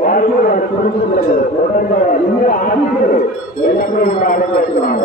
வாழ்க்கையோட புரிஞ்சுக்கிறது இன்னும் ஆதிக்கிறது எல்லாமே ஆரம்பிச்சுக்கிறாங்க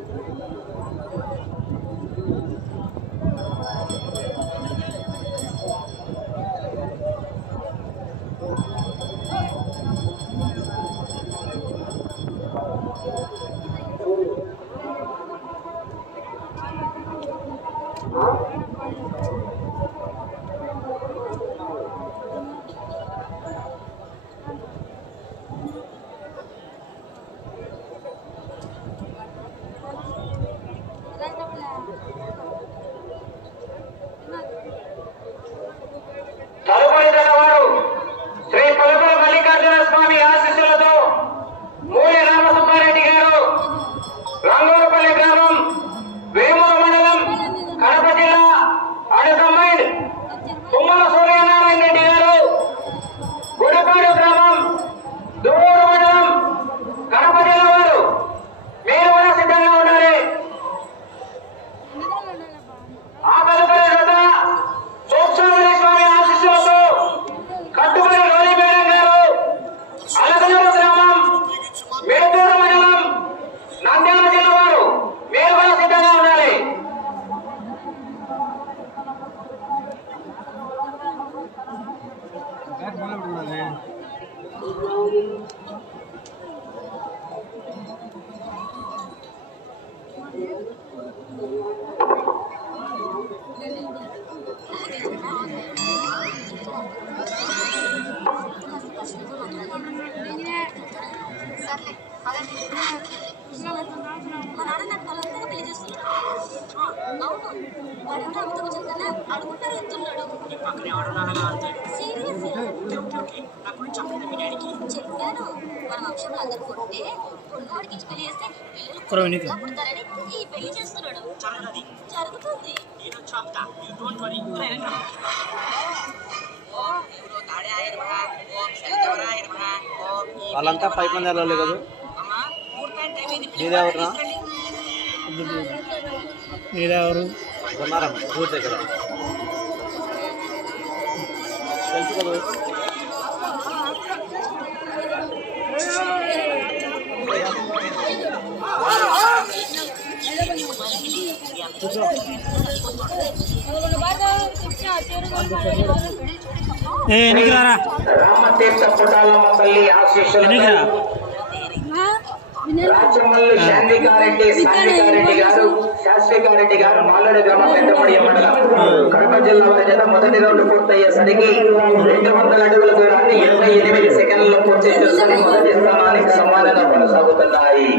తదుపరి జనవారు శ్రీ పలుకుల మల్లికార్జున స్వామి ఆశీస్సులతో మూలి రామసుబ్బారెడ్డి గారు రంగూరుపల్లి గ్రామం వేమూరు మండలం కడప జిల్లా అడకంబైండ్ తుమ్మల సూర్యనారాయణ రెడ్డి గారు గుడిపాడు గ్రామం దువ్వూరు మండలం కడప జిల్లా వారు మీరు కూడా సిద్ధంగా ఉండాలి ఆ తదుపరి జత సోక్షామణి స్వామి ఆశీస్సులతో కట్టుబడి రోలి మేడం గారు అలగనూరు గ్రామం మేటూరు మండలం నంద్యాల జిల్లా వారు మీరు కూడా సిద్ధంగా ఉండాలి మా నాన్న నాకు బలవంతంగా పెళ్ళి చేస్తున్నాడు అవును వాడు ఎవరో అమ్మతో చెప్తానా అడుగుంటారు ఎత్తున్నాడు సీరియస్ చెప్పాను. మన వంశంలో అందరూ కొట్టే పెళ్ళి చేస్తే. పిల్లలు పుడతారని ఈ పెళ్ళి చేస్తున్నాడు. జరుగుతుంది. వాళ్ళంతా పైకి మంది వెళ్ళాలి కదా? నీదెవరా మీరెవరు ఉన్నారం తెలుసు కదా ఏ ఎనికి రారా రామతీర్థ పుటాలమ్మ తల్లి ఎనికి రా ఆశీస్సులతో రాచమల్లు శాంతికారెడ్డి శాంతికారెడ్డి గారు శాస్త్రికారెడ్డి గారు మాలూరు గ్రామ పెద్దమడి మండలం. కడప జిల్లా వారి చేత మొదటి రౌండ్ పూర్తయ్యేసరికి రెండు వందల అడుగుల దూరాన్ని ఇరవై ఎనిమిది సెకండ్లలో పూర్తి చేసుకుని మొదటి స్థానానికి సమానంగా కొనసాగుతున్నాయి.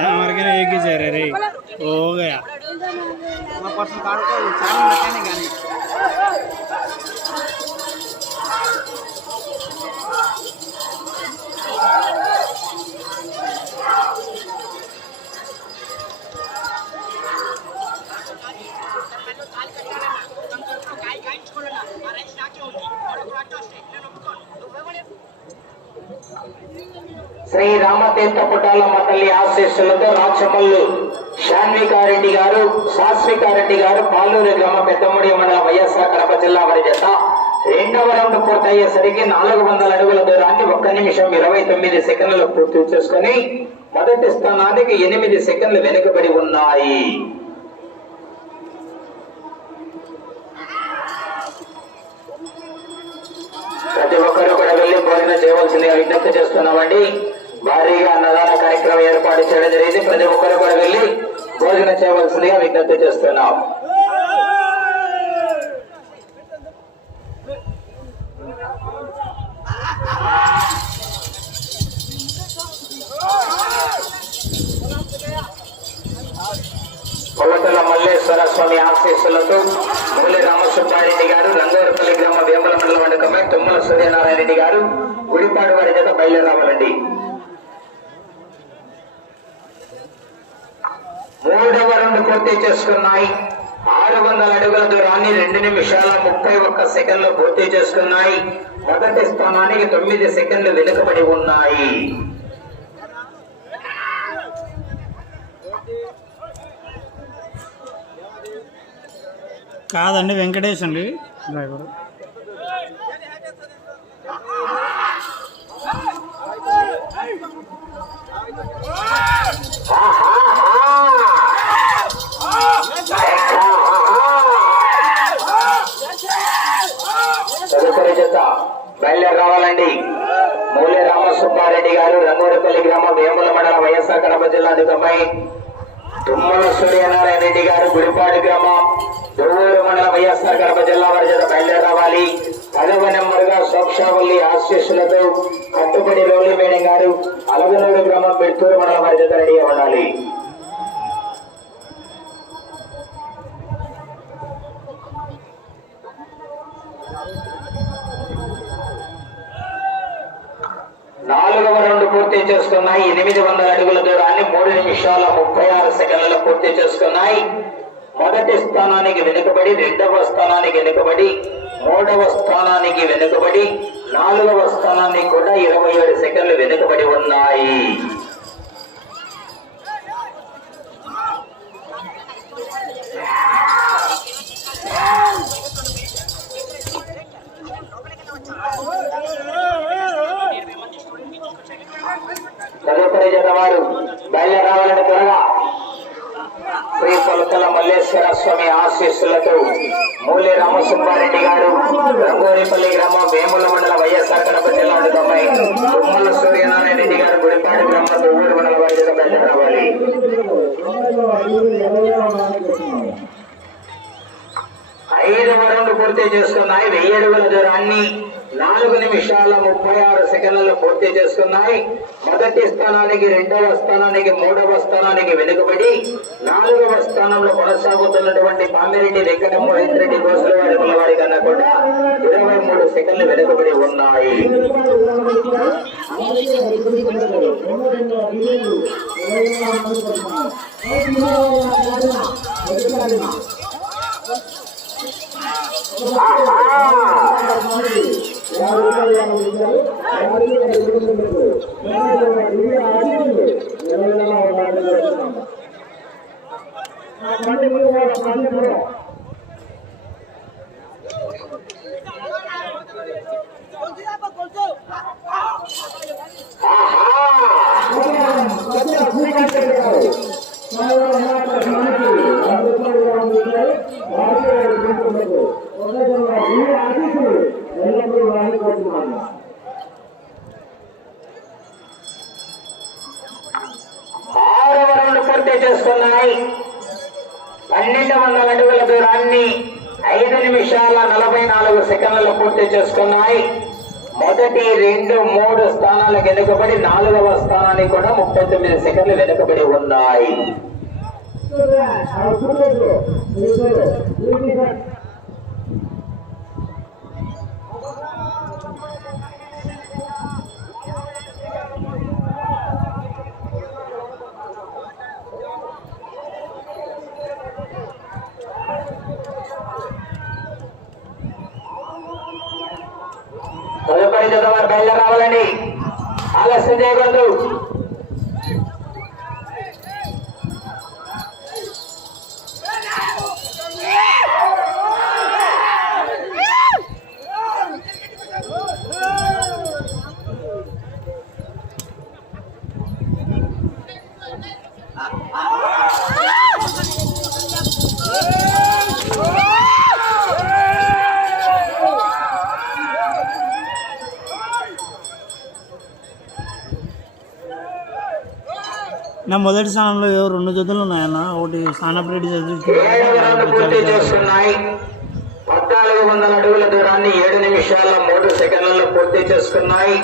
हमारे के एक ही चेहरे रे। हो गया। తల్లి ఆశీస్సులతో రాచమల్లు శాన్వికారెడ్డి గారు శాశ్వికారెడ్డి గారు పాలూరు గ్రామ పెద్దముడి మండలం వైఎస్ఆర్ కడప జిల్లా వారి చేత రెండవ రౌండ్ పూర్తయ్యేసరికి నాలుగు వందల అడుగుల దూరాన్ని ఒక్క నిమిషం ఇరవై తొమ్మిది సెకండ్లు పూర్తి చేసుకుని మొదటి స్థానానికి ఎనిమిది సెకండ్లు వెనుకబడి ఉన్నాయి. ప్రతి ఒక్కరూ కూడా వెళ్ళి భోజనం చేయవలసిందిగా విజ్ఞప్తి చేస్తున్నామండి. భారీగా అన్నదాన కార్యక్రమం ఏర్పాటు చేయడం జరిగింది. ప్రతి ఒక్కరు కూడా వెళ్ళి భోజనం చేయవలసిందిగా విజ్ఞప్తి చేస్తున్నాం. కొల్లతల మల్లేశ్వర స్వామి ఆశీస్సులతో మురళి రామసుబ్బారెడ్డి గారు రంగవరపల్లి గ్రామ వేమల మండలం వండుకమే తుమ్మల సూర్యనారాయణ రెడ్డి గారు గుడిపాడు వారి చేత బయలుదేరాలండి మూడవ రెండు పూర్తి చేసుకున్నాయి. ఆరు వందల అడుగుల దూరాన్ని రెండు నిమిషాల ముప్పై ఒక్క సెకండ్లు పూర్తి చేసుకున్నాయి. మొదటి స్థానానికి తొమ్మిది సెకండ్లు వెనుకబడి ఉన్నాయి. కాదండి వెంకటేష్ అండి. డ్రైవర్. తదుపరి జత బయలుదేరి రావాలండి. మూలే రామసుబ్బారెడ్డి గారు రంగూరపల్లి గ్రామం వేముల మండలం వైఎస్ఆర్ కడప జిల్లా అధికమై తుమ్మల సూర్యనారాయణ రెడ్డి గారు గుడిపాడు గ్రామం దువ్వూరు మండలం వైఎస్ఆర్ కడప జిల్లా వారి చేత బయలుదేరి రావాలి. పదవ నెంబరుగా సోక్షావల్లి ఆశీస్సులతో కట్టుబడి లోలి గారు అలగనూరు గ్రామం పెడుతూరు మండలం వారి చేత రెడీ ఉండాలి. నాలుగవ రౌండ్ పూర్తి చేసుకున్నాయి. ఎనిమిది వందల అడుగుల దూరాన్ని మూడు నిమిషాల ముప్పై ఆరు సెకండ్లలో పూర్తి చేసుకున్నాయి. మొదటి స్థానానికి వెనుకబడి రెండవ స్థానానికి వెనుకబడి మూడవ స్థానానికి వెనుకబడి నాలుగవ స్థానానికి కూడా ఇరవై ఏడు సెకండ్లు వెనుకబడి ఉన్నాయి. నాలుగు నిమిషాల ముప్పై ఆరు సెకండ్లలో పూర్తి చేసుకున్నాయి. మొదటి స్థానానికి రెండవ స్థానానికి మూడవ స్థానానికి వెనుకబడి నాలుగవ స్థానంలో కొనసాగుతున్నటువంటి పామిరెడ్డి వెంకటమోహన్ రెడ్డి గోసుల వారి పిల్లవాడి కన్నా కూడా ఇరవై మూడు సెకండ్లు వెనుకబడి ఉన్నాయి. ఆరవ రౌండ్ పూర్తి చేసుకున్నాయి పన్నెండు వందల వెనుకబడి నాలుగవ స్థానానికి కూడా ముప్పై తొమ్మిది సెకండ్లు వెనుకబడి ఉన్నాయి. తదుపరి జత బయలు బయలుదేరి ఆలస్యం చేయకూడదు నా మొదటి స్థానంలో ఏవో రెండు జతలు ఉన్నాయన్న. ఒకటి స్నానప్ పూర్తి చేస్తున్నాయి. పద్నాలుగు వందల అడుగుల దూరాన్ని ఏడు నిమిషాల మూడు సెకండ్లలో పూర్తి చేసుకున్నాయి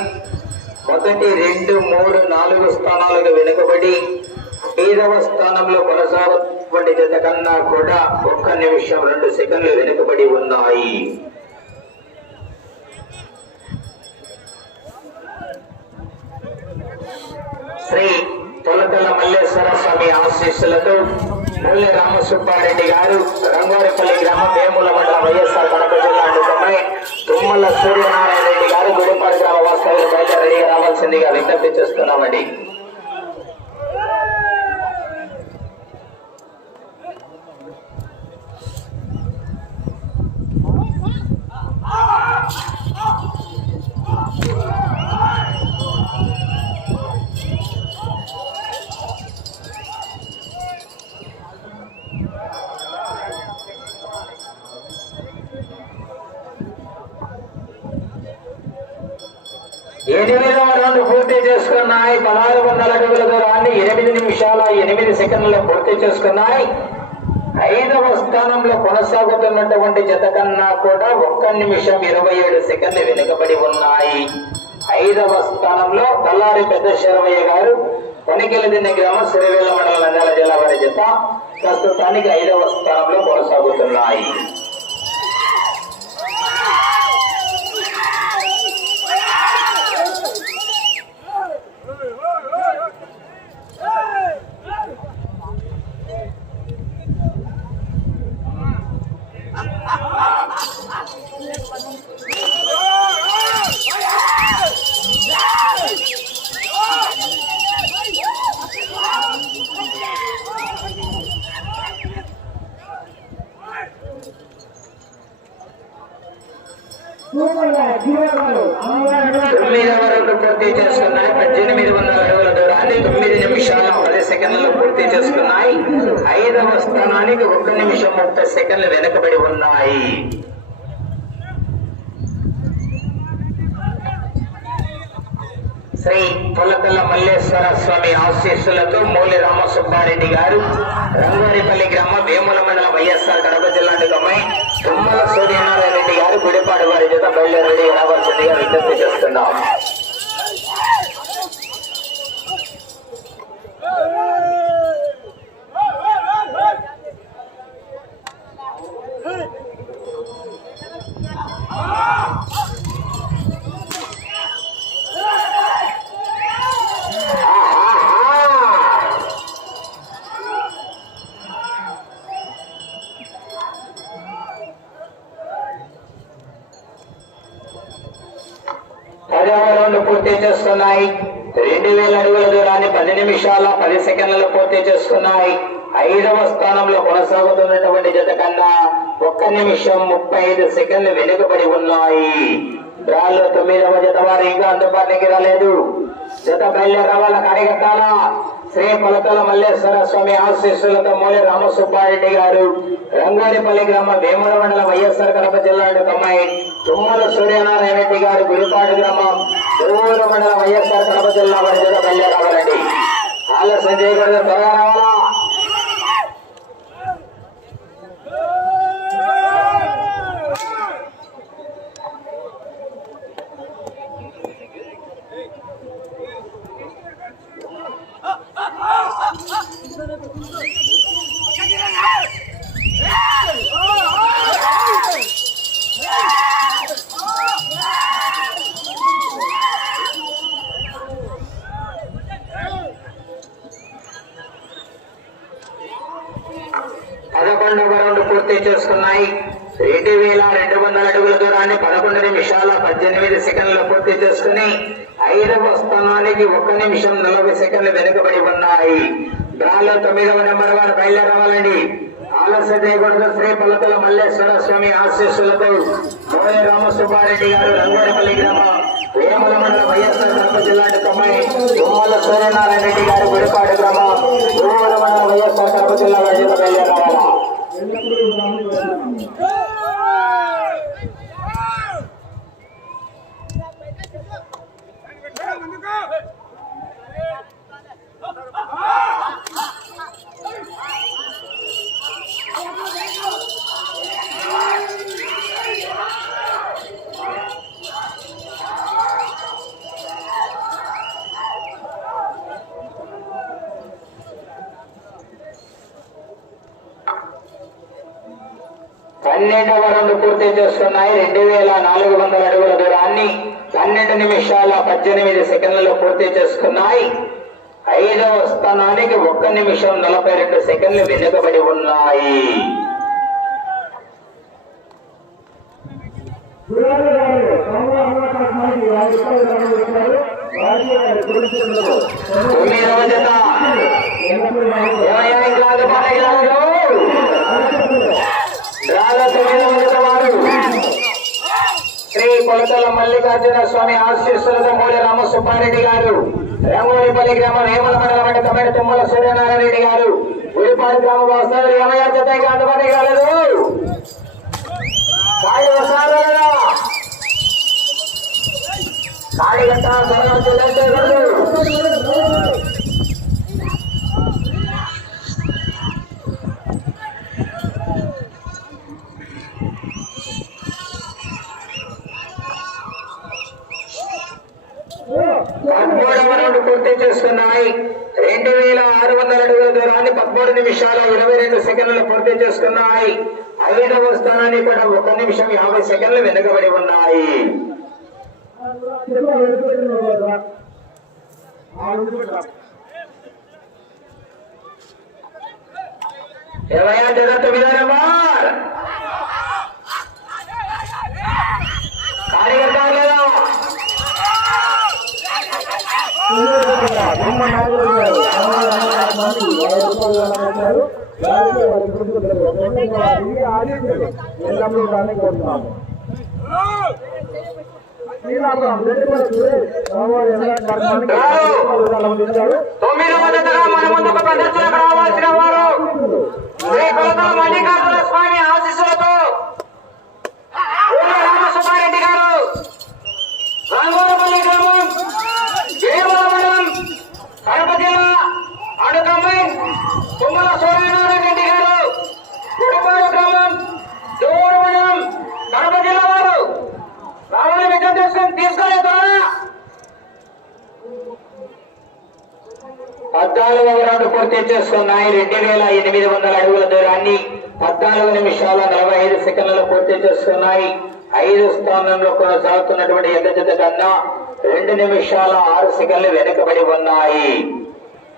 మొదటి రెండు మూడు నాలుగు స్థానాలకు వెనుకబడి ఐదవ స్థానంలో కొనసాగుతున్న జత కన్నా కూడా ఒక్క నిమిషం రెండు సెకండ్లు వెనుకబడి ఉన్నాయి. శ్రీ తొలతల మల్లేశ్వర స్వామి ఆశీస్సులతో మూల్య రామసుబ్బారెడ్డి గారు రంగారెపల్లి గ్రామం వేముల మండలం వైఎస్ఆర్ కడప జిల్లా అందుకున్నాయి తుమ్మల సూర్యనారాయణ రెడ్డి గారు గుడిపాడు గ్రామ వాస్తవాలు బయట రెడీగా రావాల్సిందిగా విజ్ఞప్తి చేస్తున్నామండి. ఉన్నాయి. పదహారు వందల అడుగుల దూరాన్ని ఎనిమిది నిమిషాల ఎనిమిది సెకండ్లలో పూర్తి చేసుకున్నాయి. ఐదవ స్థానంలో కొనసాగుతున్నటువంటి జత కన్నా కూడా ఒక్క నిమిషం ఇరవై ఏడు సెకండ్లు వెనుకబడి ఉన్నాయి. ఐదవ స్థానంలో తల్లారి పెద్ద శరవయ్య గారు కొనికెలదిన్న గ్రామం సిరివెల్ల మండల నంద్యాల జిల్లా వారి జత ప్రస్తుతానికి ఐదవ స్థానంలో కొనసాగుతున్నాయి తొమ్మిదవ రౌండ్ పూర్తి చేసుకున్నాయి పద్దెనిమిది వందల అడుగుల దూరాన్ని తొమ్మిది నిమిషాల పది సెకండ్లు పూర్తి చేసుకున్నాయి ఐదవ స్థానానికి ఒక్క నిమిషం ముప్పై సెకండ్లు వెనుకబడి ఉన్నాయి శ్రీ పొలకల మల్లేశ్వర స్వామి ఆశీస్సులతో మూలి రామసుబ్బారెడ్డి గారు రంగారెపల్లి గ్రామ వేముల మండలం వైఎస్ఆర్ కడప జిల్లా నిగమై తుమ్మల సూర్యనారాయణ రెడ్డి గారు గుడిపాడు వారి చేత బయలుదేరి రావాల్సిందిగా విజ్ఞప్తి చేస్తున్నాం. చేసుకున్నాయి రెండు వేల అడుగుల దూరాన్ని పది నిమిషాల పది సెకండ్లలో పూర్తి చేసుకున్నాయి. ఐదవ స్థానంలో కొనసాగుతున్నటువంటి జత కన్నా ఒక్క నిమిషం ముప్పై ఐదు సెకండ్లు వెనుకబడి ఉన్నాయి. రాళ్ళు తొమ్మిదవ జత వారు ఇంకా అందుబాటులోకి రాలేదు. జత బయలుదేరి రావాల కార్యకర్తాల శ్రీ పొలతల మల్లేశ్వర స్వామి ఆశీస్సులతో మూలి రామసుబ్బారెడ్డి గారు రంగారెపల్లి గ్రామ వేముల మండలం వైఎస్ఆర్ కడప జిల్లా అమ్మాయి తుమ్మల సూర్యనారాయణ రెడ్డి గారు గుడిపాడు గ్రామం దూర మండలం వైఎస్ఆర్ కడప జిల్లా వారి జిల్లా బయలుదేరి రావాలండి ఆలస్యం చేయకూడదు త్వరగా రావాలా? Yeah. నిమిషాల పద్దెనిమిది సెకండ్లలో పూర్తి చేసుకున్నాయి. ఐదవ స్థానానికి ఒక్క నిమిషం నలభై రెండు సెకండ్లు వెనుకబడి ఉన్నాయి. తొమ్మిదవ జత ఇరవై తొమ్మిదవ జత కొలతల మల్లికార్జున స్వామి ఆశీస్సులతో మూడి రామసుబ్బారెడ్డి గారు రంగోలిపల్లి గ్రామం హేమల మండలం అంటే తమిళ తుమ్మల సూర్యనారాయణ రెడ్డి గారు ఉడిపాడు గ్రామం వస్తారు ఏమయ్యా జత అందుబాటు కాలేదు కాడి వస్తారు కదా కాడి గంట సరళ పూర్తి చేసుకున్నాయి. రెండు వేల ఆరు వందల అడుగుల దూరాన్ని పదమూడు నిమిషాల ఇరవై రెండు సెకండ్లు పూర్తి చేసుకున్నాయి. ఐదవ స్థానాన్ని కూడా ఒక నిమిషం యాభై సెకండ్లు వెనుకబడి ఉన్నాయి. ఇరవై ఆరు జగత్ తొమ్మిదో నెంబర్. కార్యకర్త లేదా తొమ్మిదవ జతగా మన ముందుకు ప్రదర్శనకు రావాల్సిన వారు శ్రీ కొలతల మల్లికార్జున స్వామి ఆశీస్సులతో. రామసుబ్బారెడ్డి గారు. గ్రామం. వేమల పద్నాలుగవ రౌండ్ పూర్తి చేసుకున్నాయి. రెండు వేల ఎనిమిది వందల అడుగుల దూరాన్ని పద్నాలుగు నిమిషాల నలభై ఐదు సెకండ్లలో పూర్తి చేసుకున్నాయి. ఐదు స్థానంలో కొనసాగుతున్నటువంటి ఎద్ద జత కన్నా రెండు నిమిషాల ఆరు సెకండ్లు వెనుకబడి ఉన్నాయి.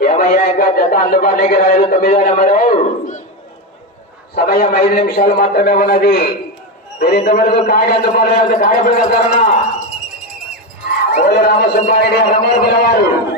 ఏమయ్యా ఇంకా జత అందుబాటులోకి రాలేదు. తొమ్మిదో నెంబరు. సమయం ఐదు నిమిషాలు మాత్రమే ఉన్నది. మీరు ఇంతవరకు కాడి అందుబాటులో కాయపడి వెళ్తారన్నా కోలి రామసుబ్బారెడ్డి రమణ పిల్లవారు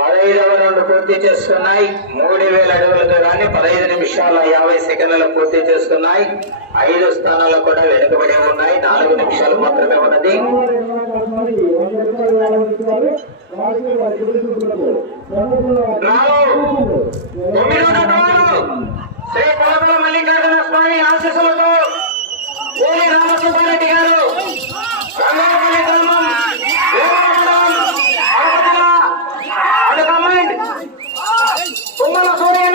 పదహైదవ రౌండ్ పూర్తి చేస్తున్నాయి మూడు వేల అడుగుల దూరాన్ని పదహైదు నిమిషాల యాభై సెకండ్లలో పూర్తి చేస్తున్నాయి ఐదు స్థానాల్లో కూడా వెనుకబడి ఉన్నాయి. నాలుగు నిమిషాలు మాత్రమే ఉన్నది. శ్రీ కొలతల మల్లికార్జున స్వామి ఆశీస్సులతో కోలి రామసుబ్బారెడ్డి గారు. గ్రామం వేమల మండలం కడప జిల్లా అడుగమ్మండ్ తుమ్మల సూర్య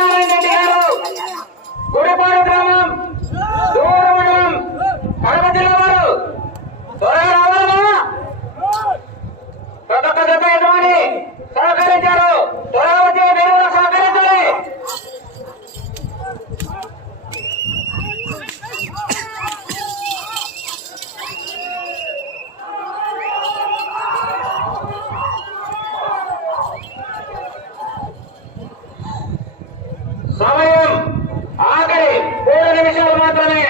మాత్రమే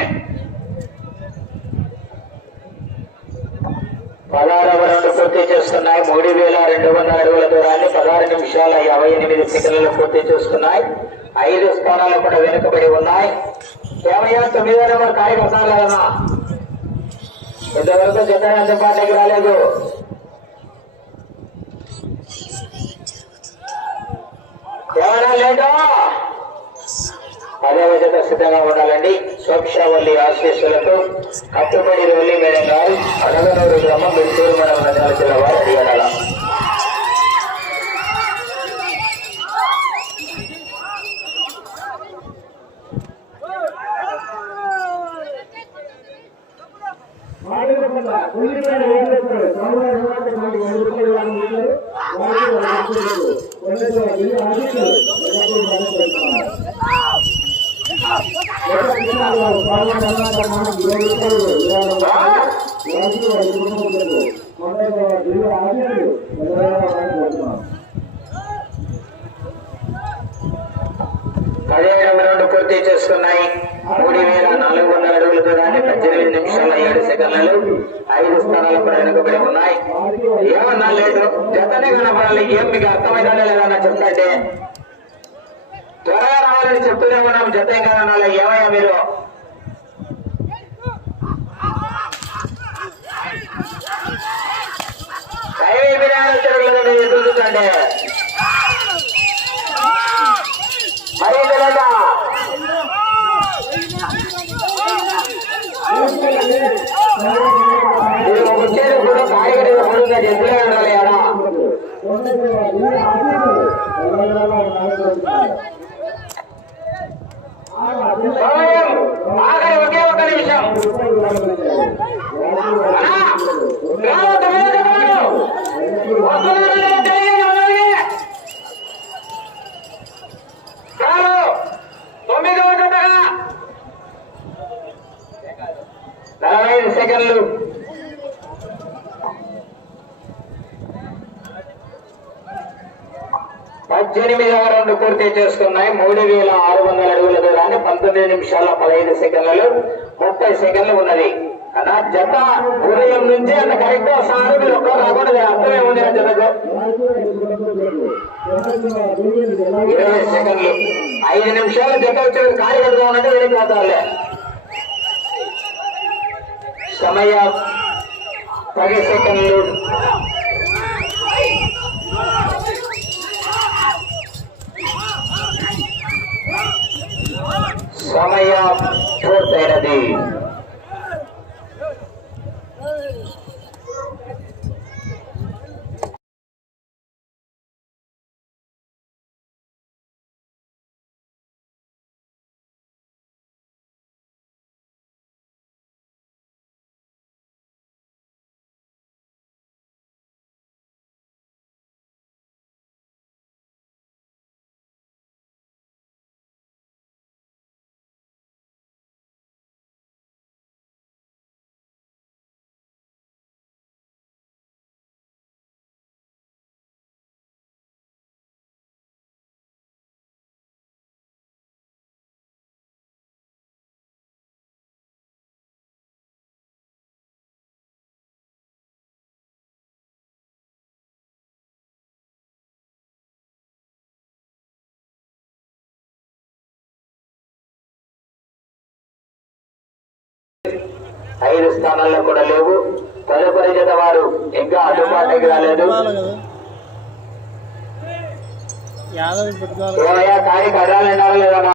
పదహారవ రౌండ్ పూర్తి చేస్తున్నాయి మూడు వేల రెండు వందల అడుగుల దూరాన్ని పదహారు నిమిషాల యాభై ఎనిమిది సెకండ్లు పూర్తి చేసుకున్నాయి ఐదు స్థానాలు కూడా వెనుకబడి ఉన్నాయి ఏమయ్యా తొమ్మిదో నెంబర్ కాయ కసాలన్నా ఇంతవరకు జత అందుబాటులోకి రాలేదు? ఎవరో లేటో అదే విధంగా సిద్ధంగా ఉండాలండి. సోక్షావల్లి ఆశీస్సులతో కట్టుబడి రోలి మేడం గారు అడగనూరు గ్రామం గుంటూరు మేడం నంద్యాల జిల్లా వారు అడిగాడ పదిహేడు రౌండ్ పూర్తి చేసుకున్నాయి. మూడు వేల నాలుగు వందల అడుగుల దూరాన్ని పద్దెనిమిది నిమిషాల ఏడు సెకండ్లు ఐదు స్థానాలు కూడా వెనుకబడి ఉన్నాయి ఏమన్నా లేదు జతనే కనపడాలి ఏం మీకు అర్థమైనా లేదన్నా చెప్తాంటే త్వరగా రావాలని చెప్తూనే ఉన్నాం జత ఇంకా ఏమయ్యా మీరు టైం బిర్యానీ చెరువులు మీరు ఎదురు చూడండి మరి లేదా మీరు వచ్చేది కూడా కాయగడ కూడా ఎదురే ఉండాలి ఎడా సమయం ఆఖరి ఒకే ఒక్క నిమిషం అన్నా, గ్రామ తొమ్మిదో చెప్పారు. వస్తున్నారని తెలియదు మనల్ని. చాలు తొమ్మిదవ జతగా నలభై సెకండ్లు. పద్దెనిమిదవ రౌండ్ పూర్తి చేస్తున్నాయి. మూడు వేల ఆరు వందల అడుగుల దూరాన్ని పంతొమ్మిది నిమిషాల పదహైదు సెకండ్లలో ముప్పై సెకండ్లు ఉన్నది. నా జత ఉదయం నుంచి అంత కరెక్ట్ వస్తున్నారు మీరు ఒక్కరు రాకూడదు అర్థమే ఉంది నా జతకు. ఇరవై సెకండ్లు. ఐదు నిమిషాలు జత వచ్చేది ఖాళీ కడుతూ ఉన్నట్టు వెళ్ళిపోతారులే. సమయం పది సెకండ్లు సమయం పూర్తయినది ఐదు స్థానాల్లో కూడా లేవు. తదుపరి జత వారు ఇంకా అందుబాటులోకి రాలేదు. ఏమయ్యా కాయ కడాలైనా